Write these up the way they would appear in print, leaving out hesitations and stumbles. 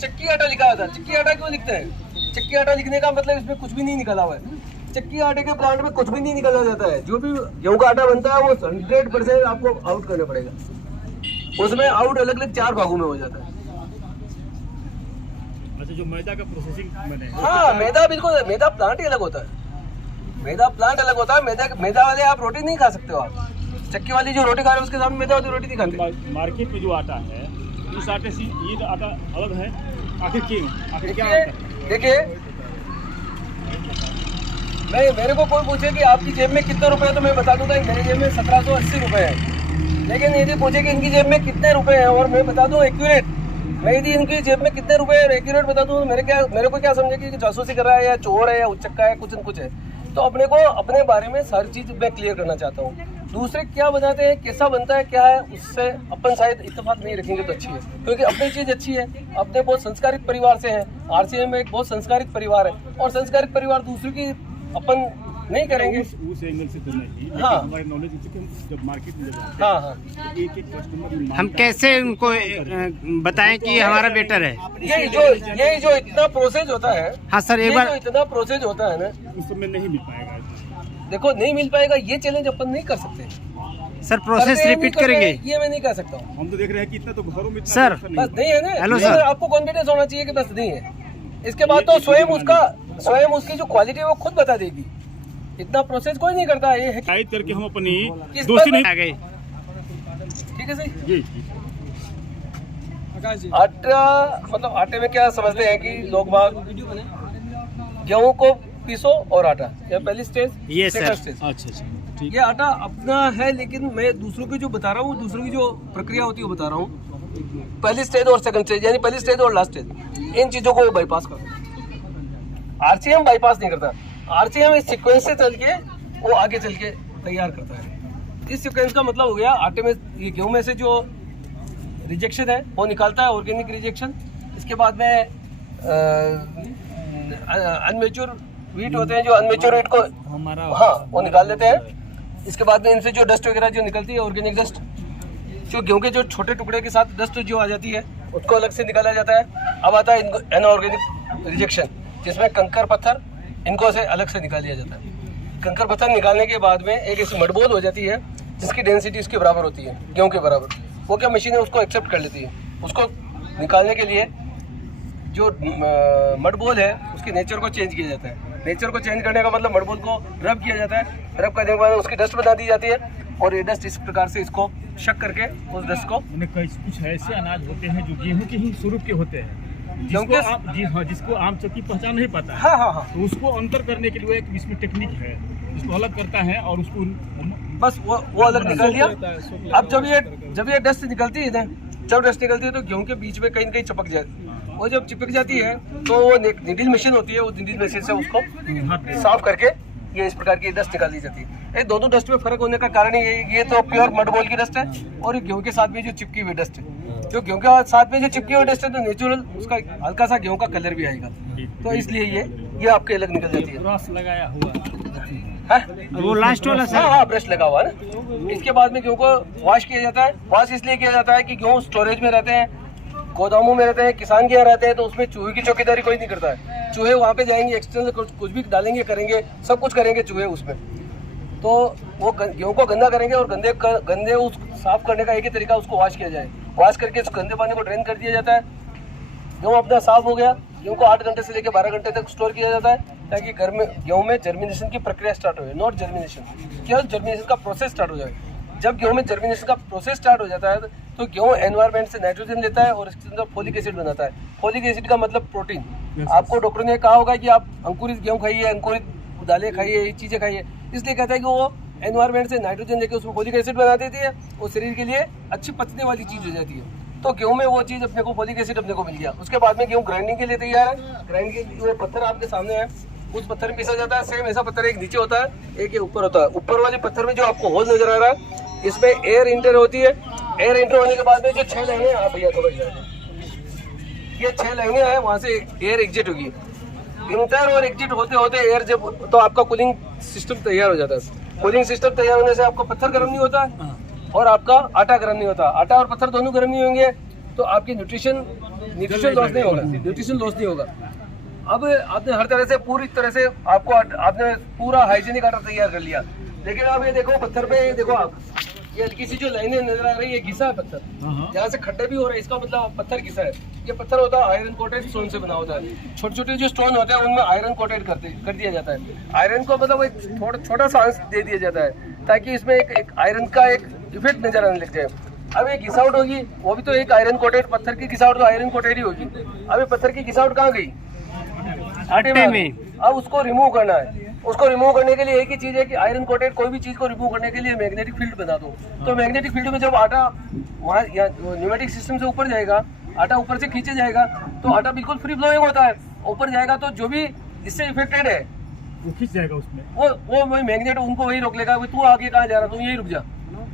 चक्की आटा लिखा होता है। चक्की आटा क्यों लिखते हैं? चक्की आटा लिखने का मतलब इसमें कुछ भी नहीं निकला हुआ है। चक्की आटे के प्लांट में कुछ भी नहीं निकला जाता है। जो भी गेहूं का आटा बनता है वो 100% आपको आउट करना पड़ेगा। उसमें आउट अलग अलग 4 भागों में हो जाता है। अच्छा, जो मैदा का प्रोसेसिंग मैंने, हाँ, मैदा बिल्कुल, मैदा प्लांट ही अलग होता है। मैदा प्लांट अलग होता है। मैदा वाले आप रोटी नहीं खा सकते हो। आप चक्की वाली जो रोटी खा रहे हो उसके सामने मैदा वाली रोटी नहीं खाते। मार्केट में जो आटा है उस आटे से ये तो आटा अलग है। आखिर क्यों? आखिर क्या? देखिए, मेरे को कोई पूछे कि आपकी जेब में कितने रुपए है तो मैं बता दूंगा मेरी जेब में 1780 रुपए है। लेकिन यदि पूछे कि इनकी जेब में कितने रुपए हैं और मैं बता दूं एक्यूरेट, मैं यदि इनकी जेब में कितने रुपए है एक्यूरेट बता दूं, मेरे को क्या समझे कि जासूसी कर रहा है या चोर है या उच्चक्का है, कुछ न कुछ है। तो अपने को अपने बारे में सारी चीज मैं क्लियर करना चाहता हूँ। दूसरे क्या बनाते हैं, कैसा बनता है, क्या है, उससे अपन शायद इत्तेफाक नहीं रखेंगे तो अच्छी है, क्योंकि अपनी चीज अच्छी है। अपने बहुत संस्कारित परिवार से हैं। आरसीएम में एक बहुत संस्कारित परिवार है और संस्कारित परिवार दूसरों की अपन नहीं करेंगे। उस एंगल से तो नहीं। हाँ, हमारे नॉलेज जब मार्केट में जाते हैं, हाँ हाँ, तो एक कस्टमर हम कैसे उनको बताएं कि हमारा बेटर है? यही जो इतना प्रोसेस होता है। हाँ सर, एक बार इतना प्रोसेस होता है ना, उस समय नहीं मिल पाएगा। देखो नहीं मिल पाएगा, ये चैलेंज अपन नहीं कर सकते सर। प्रोसेस रिपीट करेंगे ये मैं नहीं कह सकता हूँ। हम तो देख रहे हैं कि इतना तो घरों में सर बस नहीं है ना। हेलो सर, आपको कॉन्फिडेंस होना चाहिए कि बस नहीं है। इसके बाद तो स्वयं उसकी जो क्वालिटी है वो खुद बता देगी। इतना प्रोसेस कोई नहीं करता है। ये शायद करके हम अपनी किस दोस्ती पर नहीं आ गए। ठीक है सही। जी आटा मतलब आटे में क्या समझते हैं कि लोग बाग गेहूं को पीसो और आटा, या पहली स्टेज, ये सेकंड सर। स्टेज। अच्छा ठीक। ये आटा अपना है, लेकिन मैं दूसरों की जो बता रहा हूँ, दूसरों की जो प्रक्रिया होती है वो बता रहा हूँ। पहली स्टेज और सेकंड स्टेज, यानी पहली स्टेज और लास्ट स्टेज, इन चीजों को बाईपास करता। आरसीएम बाईपास नहीं करता। आरसीएम इस सीक्वेंस से चल के वो आगे चल के तैयार करता है। इस सीक्वेंस का मतलब हो गया आटे में, ये गेहूं में से जो रिजेक्शन है वो निकालता है, ऑर्गेनिक रिजेक्शन। इसके बाद में अनमेच्योर वीट होते हैं, जो अनमेच्योर वीट को हमारा वो निकाल लेते हैं। इसके बाद में इनसे जो डस्ट वगैरह जो निकलती है, ऑर्गेनिक डस्ट, जो गेहूं के जो छोटे टुकड़े के साथ डस्ट जो आ जाती है उसको अलग से निकाला जाता है। अब आता है अनऑर्गेनिक रिजेक्शन, जिसमें कंकर पत्थर, इनको से अलग से निकाल दिया जाता है। कंकर पत्थर निकालने के बाद में एक ऐसी मडबोल हो जाती है जिसकी डेंसिटी उसके बराबर होती है, गेहूं के बराबर। वो क्या मशीन है उसको एक्सेप्ट कर लेती है। उसको निकालने के लिए जो मडबोल है उसके नेचर को चेंज किया जाता है। नेचर को चेंज करने का मतलब मडबोल को रब किया जाता है। रब करने के बाद उसकी डस्ट बना दी जाती है और ये डस्ट इस प्रकार से इसको शक करके उस डस्ट को, कुछ ऐसे अनाज होते हैं जो गेहूं के ही स्वरूप के होते हैं, जिसको आम चक्की पहचान नहीं पाता है। हाँ, तो उसको अंतर करने के लिए एक इसमें टेक्निक है, जिसको अलग करता है और उसको बस वो अलग निकाल दिया। अब जब ये डस्ट निकलती है ना, जब डस्ट निकलती है तो गेहूं के बीच में कहीं न कहीं चिपक जाती है। वो जब चिपक जाती है तो वो नीडल मशीन होती है, वो नीडल मशीन से उसको साफ करके ये इस प्रकार की डस्ट निकाल दी जाती है। ये दोनों डस्ट में फर्क होने का कारण ये तो प्योर मडबोल की डस्ट है और गेहूं के साथ में जो चिपकी हुई डस्ट है। जो गेहूं के साथ में जो चिपकी हुई डस्ट है तो नेचुरल उसका हल्का सा गेहूं का कलर भी आएगा, तो इसलिए ये आपके अलग निकल जाती है। ब्रश लगाया हुआ वो लास्ट वाला सर। हाँ, ब्रश लगा हुआ ना। इसके बाद में गेहूं को वॉश किया जाता है। वॉश इसलिए किया जाता है कि गेहूं स्टोरेज में रहते हैं, गोदामों में रहते हैं, किसान के यहाँ रहते हैं, तो उसमें चूहे की चौकीदारी कोई नहीं करता है। चूहे वहाँ पे जाएंगे, एक्सटर्नल कुछ भी डालेंगे, करेंगे, सब कुछ करेंगे चूहे उसमें। तो वो गेहूं को गंदा करेंगे और गंदे उस साफ करने का एक ही तरीका, उसको वॉश किया जाए। वॉश करके उस गंदे पानी को ड्रेन कर दिया जाता है। गेहूं अपना साफ हो गया। गेहूं को 8 घंटे से लेकर 12 घंटे तक स्टोर किया जाता है ताकि गेहूं में जर्मिनेशन की प्रक्रिया स्टार्ट हो जाए। नॉट जर्मिनेशन, केवल जर्मिनेशन का प्रोसेस स्टार्ट हो जाए। जब गेहूं में जर्मिनेशन का प्रोसेस स्टार्ट हो जाता है तो गेहूं एनवायरनमेंट से नाइट्रोजन लेता है और इसके अंदर फोलिक एसिड बनाता है। फोलिक एसिड का मतलब प्रोटीन। आपको डॉक्टर ने कहा होगा कि आप अंकुरित गेहूं खाइए, अंकुरित दालें खाइए, ये चीज़ें खाइए, इसलिए कहता है कि वो एनवायरनमेंट से नाइट्रोजन लेके उसमें फोलिक एसिड बना देती है और शरीर के लिए अच्छी पचने वाली चीज़ हो जाती है। तो गेहूं में वो चीज़ अपने को, फोलिक एसिड अपने को मिल गया। उसके बाद में गेहूं ग्राइंडिंग के लिए तैयार है। ग्राइंड के लिए वो पत्थर आपके सामने है, उस पत्थर में पीसा जाता है। सेम ऐसा पत्थर एक नीचे होता है, एक ये ऊपर होता है। ऊपर वाले पत्थर में जो आपको होल नजर आ रहा है, इसमें एयर इंटर होती है। एयर इंटर होने के बाद में जो 6 लाइनें, आप भैया थोड़ा ये 6 लाइनें हैं, वहाँ से एयर एग्जिट होगी। इंटर और एग्जिट होते होते एयर जब, तो आपका कूलिंग सिस्टम तैयार हो जाता है। कूलिंग सिस्टम तैयार होने से आपका पत्थर गर्म नहीं होता है और आपका आटा गर्म नहीं होता। आटा और पत्थर दोनों गर्म नहीं होंगे तो आपकी न्यूट्रिशन लॉस नहीं होगा, न्यूट्रिशन लॉस नहीं होगा। अब आपने हर तरह से पूरी तरह से आपने पूरा हाइजीनिक आटा तैयार कर लिया, लेकिन अब ये देखो पत्थर पे देखो आप, ये हल्की सी जो लाइनें नजर आ रही है, घिसा है पत्थर, जहाँ से खड्डे भी हो रहे हैं, इसका मतलब पत्थर घिसा है। ये पत्थर होता है आयरन कोटेड स्टोन से बना होता है। छोटे छोटे जो स्टोन होते हैं उनमें आयरन कोटेड कर दिया जाता है। आयरन को मतलब एक छोटा सा अंश दे दिया जाता है ताकि इसमें एक आयरन का एक इफेक्ट नजर आने लग जाए। अब ये घिसावट होगी, वो भी तो एक आयरन कोटेड, पत्थर की घिसावट तो आयरन कोटेड ही होगी। अब ये पत्थर की घिसावट कहाँ गई? आटे में। अब उसको रिमूव करना है। उसको रिमूव करने के लिए एक ही चीज है कि आयरन कोटेड कोई भी चीज को रिमूव करने के लिए मैग्नेटिक फील्ड बना दो। तो मैग्नेटिक फील्ड में जब आटा वहाँ न्यूमेटिक सिस्टम से ऊपर जाएगा, आटा ऊपर से खींचे जाएगा, तो आटा बिल्कुल फ्री फ्लोइंग होता है। ऊपर जाएगा तो जो भी इससे इफेक्टेड है वो खींच जाएगा उसमें, वो मैग्नेट उनको वही रोक लेगा। तू आगे कहाँ जा रहा, तू यही रुक जा,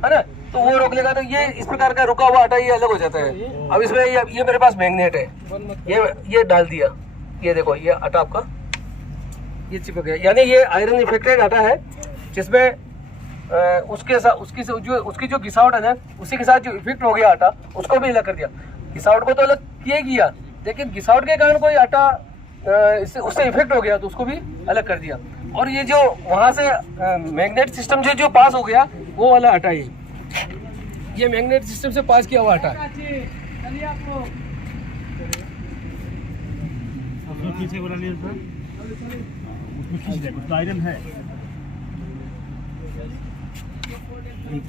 है ना, तो वो रोक लेगा। तो ये इस प्रकार का रुका हुआ आटा ये अलग हो जाता है। अब इसमें ये मेरे पास मैग्नेट है, ये डाल दिया, ये देखो ये आटा आपका ये चिपक गया, यानी ये आयरन इफेक्टेड आटा है, जिसमें उसकी जो घिसावट है ना, उसी के साथ जो इफेक्ट हो गया आटा, उसको भी अलग कर दिया। घिसावट को तो अलग किया, लेकिन घिसावट के कारण कोई आटा उससे इफेक्ट हो गया तो उसको भी अलग कर दिया। और ये जो वहाँ से मैग्नेट सिस्टम से जो पास हो गया वो वाला आटा ये मैग्नेट सिस्टम से पास किया हुआ आटा है। पीछे बोला नहीं था, उसमें खींच जाएगा, उसमें आयरन है।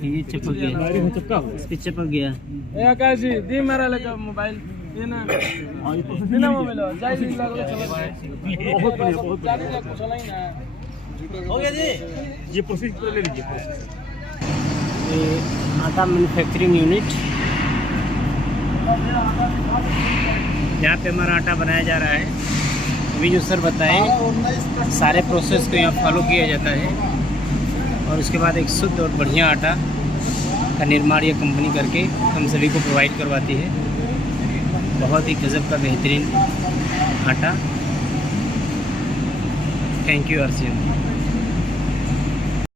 ये चिपक गया, आयरन चिपका हुआ, इस पे चिपक गया। ए आकाश जी दी मेरा लगा मोबाइल ये ना हाँ ये प्रोसेस बिना मोबाइल जाई दिन लगा बहुत बढ़िया, बहुत बढ़िया। कुछ नहीं ना हो गया जी, ये प्रोसेस ले लीजिए प्रोसेस। ये आटा मैन्युफैक्चरिंग यूनिट, यहाँ पे हमारा आटा बनाया जा रहा है। अभी जो सर बताएं सारे प्रोसेस को यहाँ फॉलो किया जाता है और उसके बाद एक शुद्ध और बढ़िया आटा का निर्माण ये कंपनी करके हम सभी को प्रोवाइड करवाती है। बहुत ही गजब का बेहतरीन आटा। Thank you RCM.